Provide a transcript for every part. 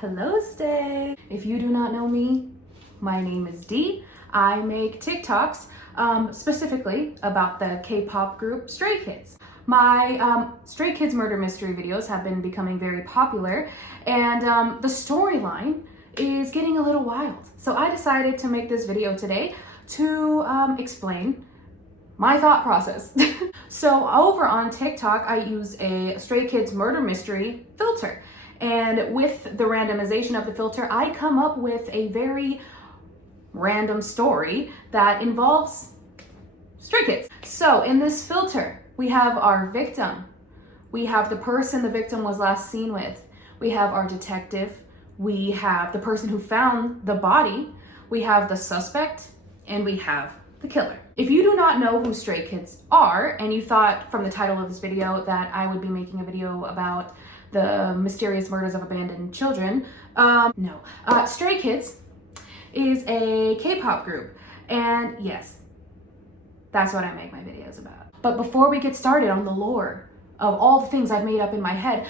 Hello, Stay. If you do not know me, my name is Dee. I make TikToks specifically about the K-pop group Stray Kids. My Stray Kids murder mystery videos have been becoming very popular, and the storyline is getting a little wild. So I decided to make this video today to explain my thought process. So over on TikTok, I use a Stray Kids murder mystery filter. And with the randomization of the filter, I come up with a very random story that involves Stray Kids. So in this filter, we have our victim. We have the person the victim was last seen with. We have our detective. We have the person who found the body. We have the suspect, and we have the killer. If you do not know who Stray Kids are, and you thought from the title of this video that I would be making a video about the mysterious murders of abandoned children, no. Stray Kids is a K-pop group, and yes, that's what I make my videos about. But before we get started on the lore of all the things I've made up in my head,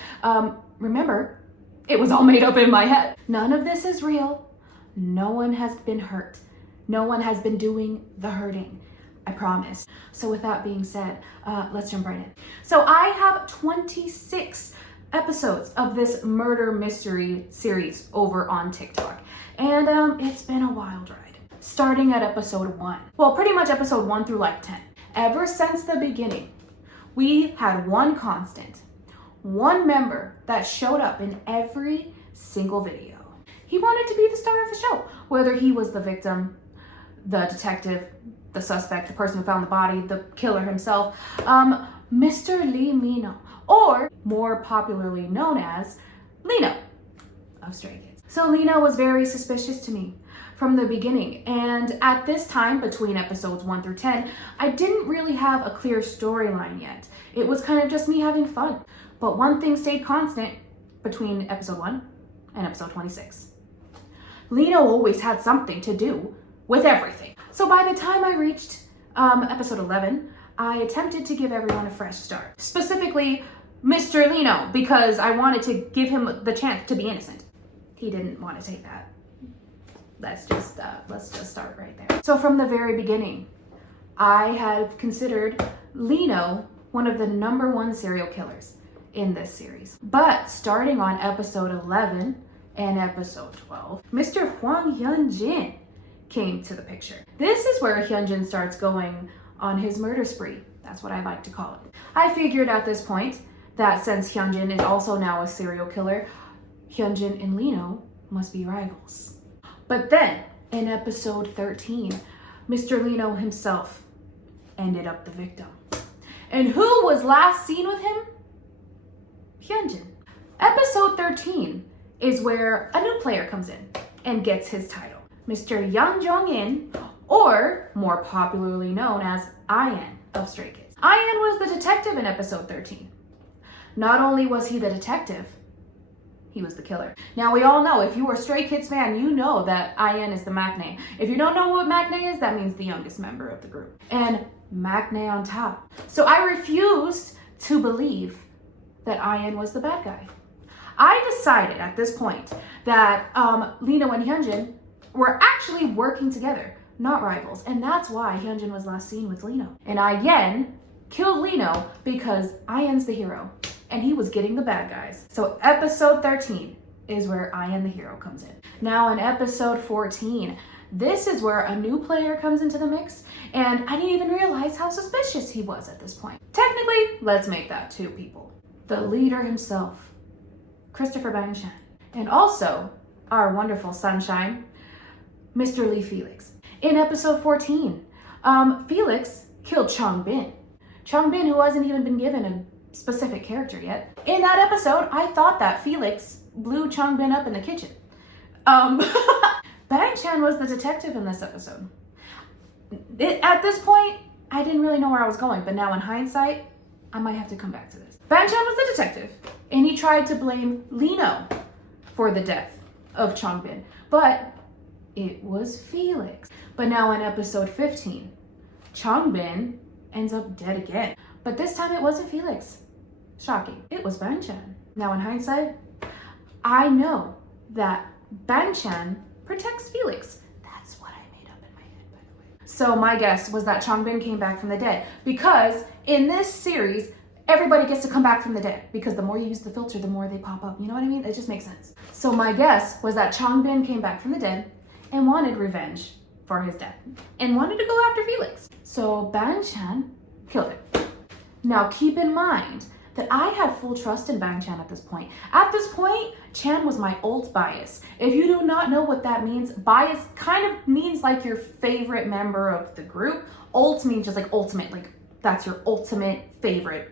remember, it was all made up in my head. None of this is real. No one has been hurt. No one has been doing the hurting. I promise. So with that being said, let's jump right in. So I have 26 episodes of this murder mystery series over on TikTok. And it's been a wild ride. Starting at episode 1. Well, pretty much episode 1 through like 10. Ever since the beginning, we had one constant. One member that showed up in every single video. He wanted to be the star of the show. Whether he was the victim, the detective, the suspect, the person who found the body, the killer himself, Mr. Lee Min-ho, or more popularly known as Lee-Know of Stray Kids. So Lee-Know was very suspicious to me from the beginning, and at this time, between episodes 1 through 10, I didn't really have a clear storyline yet. It was kind of just me having fun. But one thing stayed constant between episode 1 and episode 26. Lee-Know always had something to do with everything. So by the time I reached episode 11, I attempted to give everyone a fresh start. Specifically, Mr. Lee-Know, because I wanted to give him the chance to be innocent. He didn't want to take that. Let's just start right there. So from the very beginning, I have considered Lee-Know one of the #1 serial killers in this series. But starting on episode 11 and episode 12, Mr. Hwang Hyun-jin came to the picture. This is where Hyun-jin starts going on his murder spree. That's what I like to call it. I figured at this point that since Hyun-jin is also now a serial killer, Hyun-jin and Lee-Know must be rivals. But then, in episode 13, Mr. Lee-Know himself ended up the victim. And who was last seen with him? Hyun-jin. Episode 13 is where a new player comes in and gets his title. Mr. Yang Jong-in, or more popularly known as IN of Stray Kids. IN was the detective in episode 13. Not only was he the detective, he was the killer. Now we all know, if you are a Stray Kids fan, you know that IN is the maknae. If you don't know what maknae is, that means the youngest member of the group. And maknae on top. So I refused to believe that IN was the bad guy. I decided at this point that Lee-Know and Hyun-jin were actually working together, not rivals. And that's why Hyun-jin was last seen with Lee-Know. And IN killed Lee-Know because IN's the hero and he was getting the bad guys. So episode 13 is where IN the hero comes in. Now in episode 14, this is where a new player comes into the mix, and I didn't even realize how suspicious he was at this point. Technically, let's make that 2 people. The leader himself, Christopher Bang-chan, and also our wonderful sunshine, Mr. Lee Felix. In episode 14, Felix killed Chong-bin. Chong-bin, who hasn't even been given a specific character yet. In that episode, I thought that Felix blew Chong-bin up in the kitchen. Bang-chan was the detective in this episode. At this point, I didn't really know where I was going, but now in hindsight, I might have to come back to this. Bang-chan was the detective, and he tried to blame Lee-Know for the death of Chong-bin, but it was Felix. But now in episode 15, Chong-bin ends up dead again. But this time it wasn't Felix. Shocking. It was Bang-chan. Now in hindsight, I know that Bang-chan protects Felix. That's what I made up in my head, by the way. So my guess was that Changbin came back from the dead, because in this series, everybody gets to come back from the dead, because the more you use the filter, the more they pop up. You know what I mean? It just makes sense. So my guess was that Changbin came back from the dead and wanted revenge for his death and wanted to go after Felix. So Bang-chan killed him. Now keep in mind that I had full trust in Bang-chan at this point. At this point, Chan was my ult bias. If you do not know what that means, bias kind of means like your favorite member of the group. Ult means just like ultimate, like that's your ultimate favorite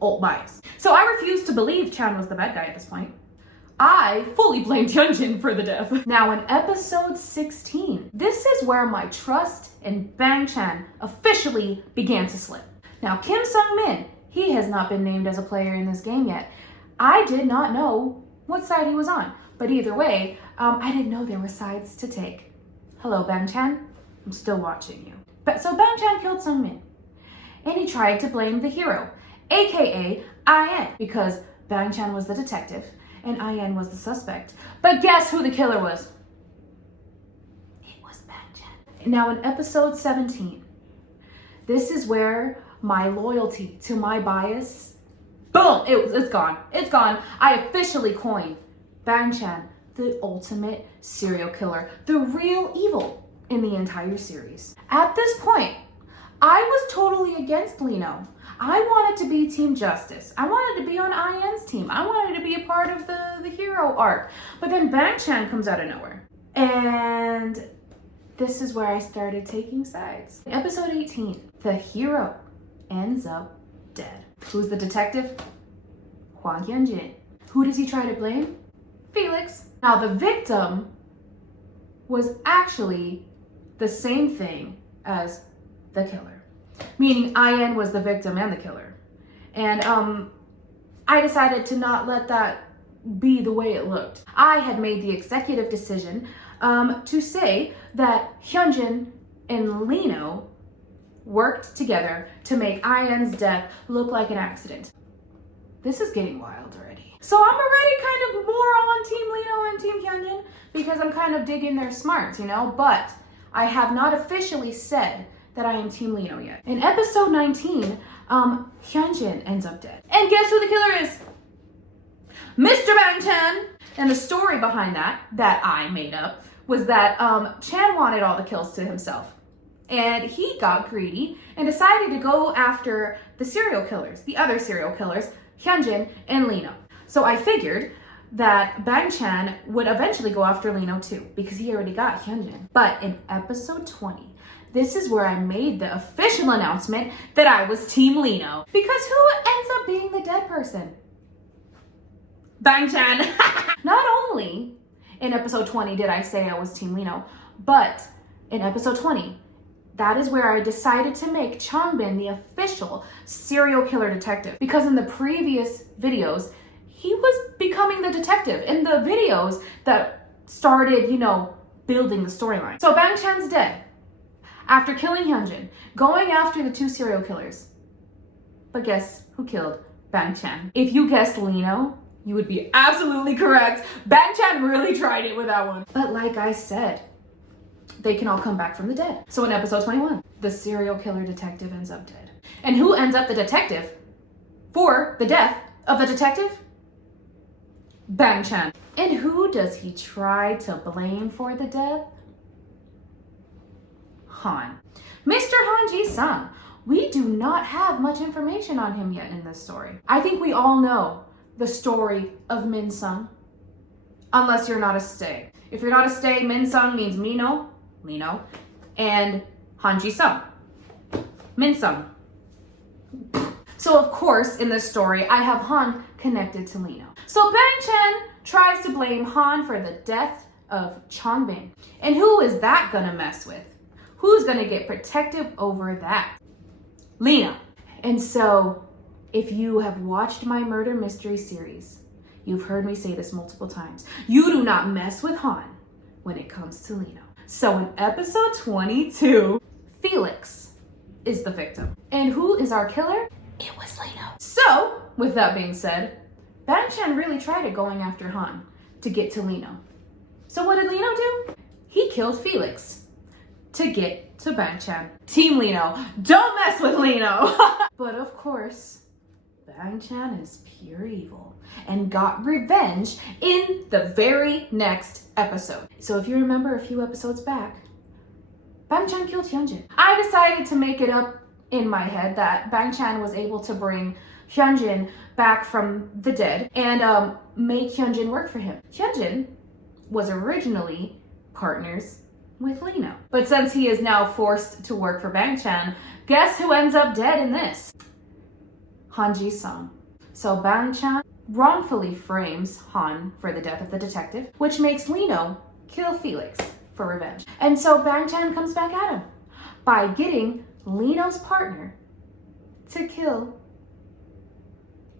ult bias. So I refused to believe Chan was the bad guy at this point. I fully blamed Hyunjin for the death. Now in episode 16, this is where my trust in Bang-chan officially began to slip. Now Kim Sung-min, he has not been named as a player in this game yet. I did not know what side he was on, but either way, I didn't know there were sides to take. Hello Bang-chan, I'm still watching you. But so Bang-chan killed Sung-min, and he tried to blame the hero, aka IN, because Bang-chan was the detective and IN was the suspect. But guess who the killer was? It was Bang-chan. Now in episode 17, this is where my loyalty to my bias, boom, it's gone. It's gone. I officially coined Bang-chan the ultimate serial killer, the real evil in the entire series. At this point, I was totally against Lino. I wanted to be Team Justice. I wanted to be on IN's team. I wanted to be a part of the hero arc. But then Bang-chan comes out of nowhere. And this is where I started taking sides. In episode 18, the hero ends up dead. Who's the detective? Hwang Hyunjin. Who does he try to blame? Felix. Now the victim was actually the same thing as the killer, meaning IN was the victim and the killer. And I decided to not let that be the way it looked. I had made the executive decision to say that Hyunjin and Lino worked together to make IN's death look like an accident. This is getting wild already. So I'm already kind of more on Team Lino and Team Hyunjin because I'm kind of digging their smarts, you know, but I have not officially said that I am Team Lino yet. In episode 19, Hyunjin ends up dead. And guess who the killer is? Mr. Bang-chan! And the story behind that I made up, was that Chan wanted all the kills to himself. And he got greedy and decided to go after the serial killers, the other serial killers, Hyunjin and Lino. So I figured that Bang-chan would eventually go after Lino too, because he already got Hyunjin. But in episode 20, this is where I made the official announcement that I was Team Lino. Because who ends up being the dead person? Bang-chan. Not only in episode 20 did I say I was Team Lino, but in episode 20, that is where I decided to make Changbin the official serial killer detective. Because in the previous videos, he was becoming the detective in the videos that started, you know, building the storyline. So Bang-chan's dead after killing Hyunjin, going after the two serial killers. But guess who killed Bang-chan? If you guessed Lino, you would be absolutely correct. Bang-chan really tried it with that one. But like I said, they can all come back from the dead. So in episode 21, the serial killer detective ends up dead. And who ends up the detective for the death of the detective? Bang-chan. And who does he try to blame for the death? Han. Mr. Han Ji-sung. We do not have much information on him yet in this story. I think we all know the story of Min-sung, unless you're not a stay. If you're not a stay, Min-sung means Lino, and Han Ji-sung, Min-sung. So of course, in this story, I have Han connected to Lino. So Bang-chan tries to blame Han for the death of Changbin. And who is that gonna mess with? Who's gonna get protective over that? Lino. And so, if you have watched my murder mystery series, you've heard me say this multiple times. You do not mess with Han when it comes to Lino. So in episode 22, Felix is the victim. And who is our killer? It was Lino. So, with that being said, Bang-chan really tried it going after Han to get to Lino. So what did Lino do? He killed Felix to get to Bang Chan. Team Lino, don't mess with Lino. But of course, Bang Chan is pure evil and got revenge in the very next episode. So if you remember a few episodes back, Bang Chan killed Hyunjin. I decided to make it up in my head that Bang Chan was able to bring Hyunjin back from the dead and make Hyunjin work for him. Hyunjin was originally partners with Lino. But since he is now forced to work for Bang Chan, guess who ends up dead in this? Han Ji-sung. So Bang Chan wrongfully frames Han for the death of the detective, which makes Lino kill Felix for revenge. And so Bang Chan comes back at him by getting Lino's partner to kill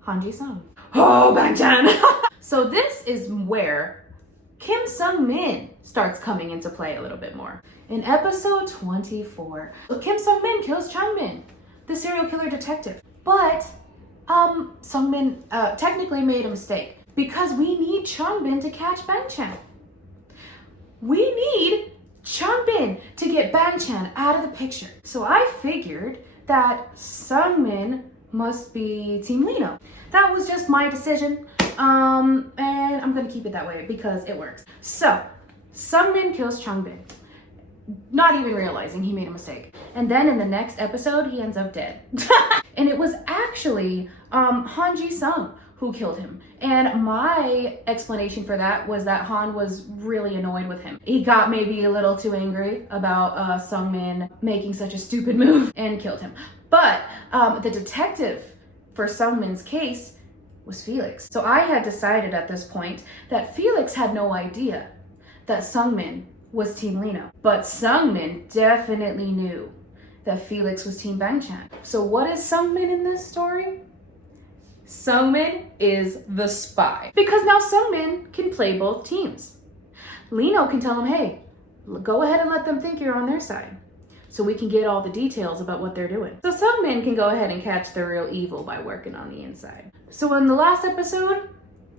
Han Ji-sung. Oh, Bang Chan! So this is where Kim Sung-min starts coming into play a little bit more. In episode 24, Kim Sung-min kills Chang-min, the serial killer detective. But Sung-min technically made a mistake because we need Chang-bin to catch Bang Chan. We need Chang-bin to get Bang Chan out of the picture. So I figured that Sung-min must be Team Lino. That was just my decision. And I'm gonna keep it that way because it works. So, Sung-min kills Chang-bin, not even realizing he made a mistake. And then in the next episode, he ends up dead. And it was actually Han Ji-sung who killed him. And my explanation for that was that Han was really annoyed with him. He got maybe a little too angry about Sung-min making such a stupid move and killed him. But the detective for Sung-min's case was Felix. So I had decided at this point that Felix had no idea that Sung-min was Team Lino. But Sung-min definitely knew that Felix was Team Bang Chan. So what is Sung-min in this story? Sung-min is the spy. Because now Sung-min can play both teams. Lino can tell him, hey, go ahead and let them think you're on their side, so we can get all the details about what they're doing. So Sung-min can go ahead and catch the real evil by working on the inside. So in the last episode,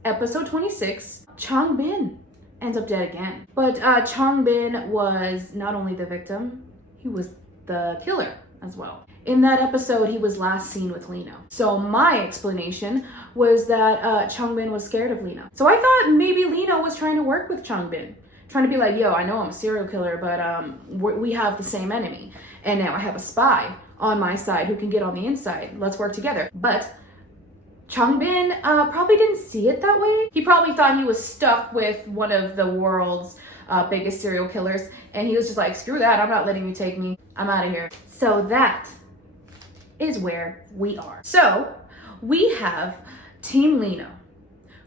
episode 26, Chang-bin ends up dead again. But Chang-bin was not only the victim, he was the killer as well. In that episode, he was last seen with Lino. So my explanation was that Chang-bin was scared of Lino. So I thought maybe Lino was trying to work with Chang-bin, trying to be like, yo, I know I'm a serial killer, but we have the same enemy. And now I have a spy on my side who can get on the inside. Let's work together. But Chang-bin probably didn't see it that way. He probably thought he was stuck with one of the world's biggest serial killers. And he was just like, screw that, I'm not letting you take me. I'm out of here. So that is where we are. So we have Team Lino,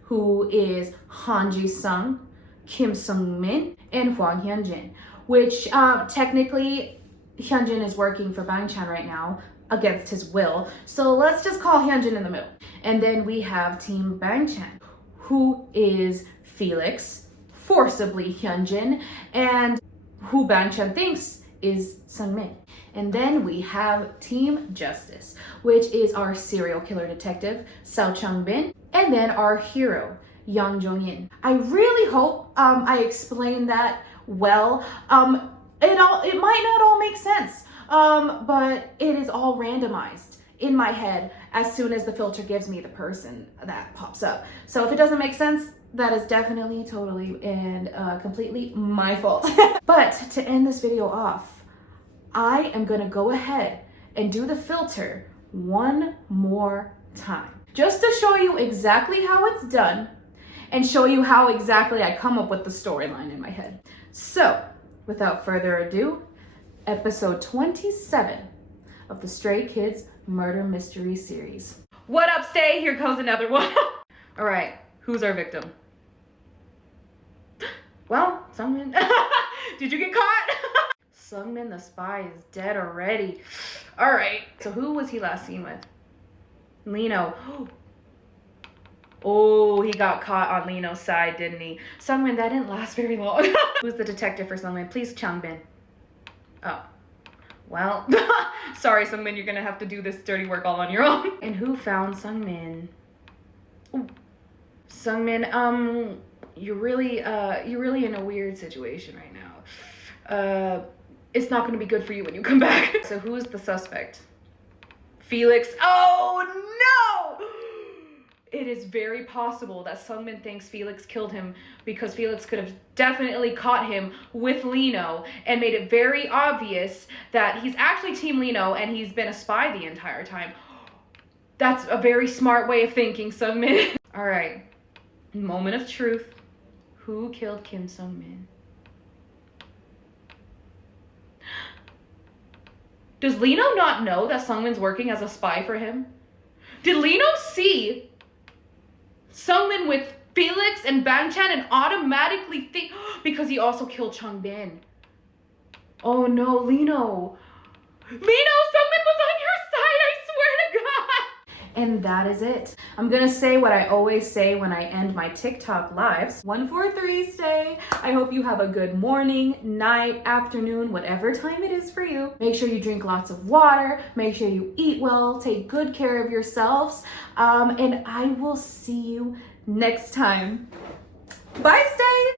who is Han Ji-sung, Kim Sung-min, and Hwang Hyun-jin, which technically Hyunjin is working for Bang Chan right now against his will. So let's just call Hyunjin in the middle. And then we have Team Bang Chan, who is Felix, forcibly Hyunjin, and who Bang Chan thinks is Sung-min. And then we have Team Justice, which is our serial killer detective, Seo Chung-bin, and then our hero, Yang Jong-in. I really hope I explained that well. It might not all make sense, but it is all randomized in my head as soon as the filter gives me the person that pops up. So if it doesn't make sense, that is definitely, totally, and completely my fault. But to end this video off, I am gonna go ahead and do the filter one more time, just to show you exactly how it's done and show you how exactly I come up with the storyline in my head. So, without further ado, episode 27 of the Stray Kids Murder Mystery Series. What up, Stay? Here goes another one. All right, who's our victim? Well, Sung-min. Did you get caught? Sung-min the spy is dead already. All right, so who was he last seen with? Lino. Oh, he got caught on Lino's side, didn't he? Sung-min, that didn't last very long. Who's the detective for Sung-min? Please, Chang-bin. Oh, well, sorry, Sung-min, you're gonna have to do this dirty work all on your own. And who found Sung-min? Ooh. Sung-min, you're really in a weird situation right now. It's not gonna be good for you when you come back. So who is the suspect? Felix. Oh no! It is very possible that Seungmin thinks Felix killed him because Felix could have definitely caught him with Lino and made it very obvious that he's actually Team Lino and he's been a spy the entire time. That's a very smart way of thinking, Seungmin. All right, moment of truth. Who killed Kim Seungmin? Does Lino not know that Seungmin's working as a spy for him? Did Lino see Seungmin with Felix and Bangchan and automatically think, because he also killed Changbin? Oh no, Lino, Seungmin was on your side, I swear to God. And that is it. I'm gonna say what I always say when I end my TikTok lives. 143 stay. I hope you have a good morning, night, afternoon, whatever time it is for you. Make sure you drink lots of water. Make sure you eat well. Take good care of yourselves. And I will see you next time. Bye, stay.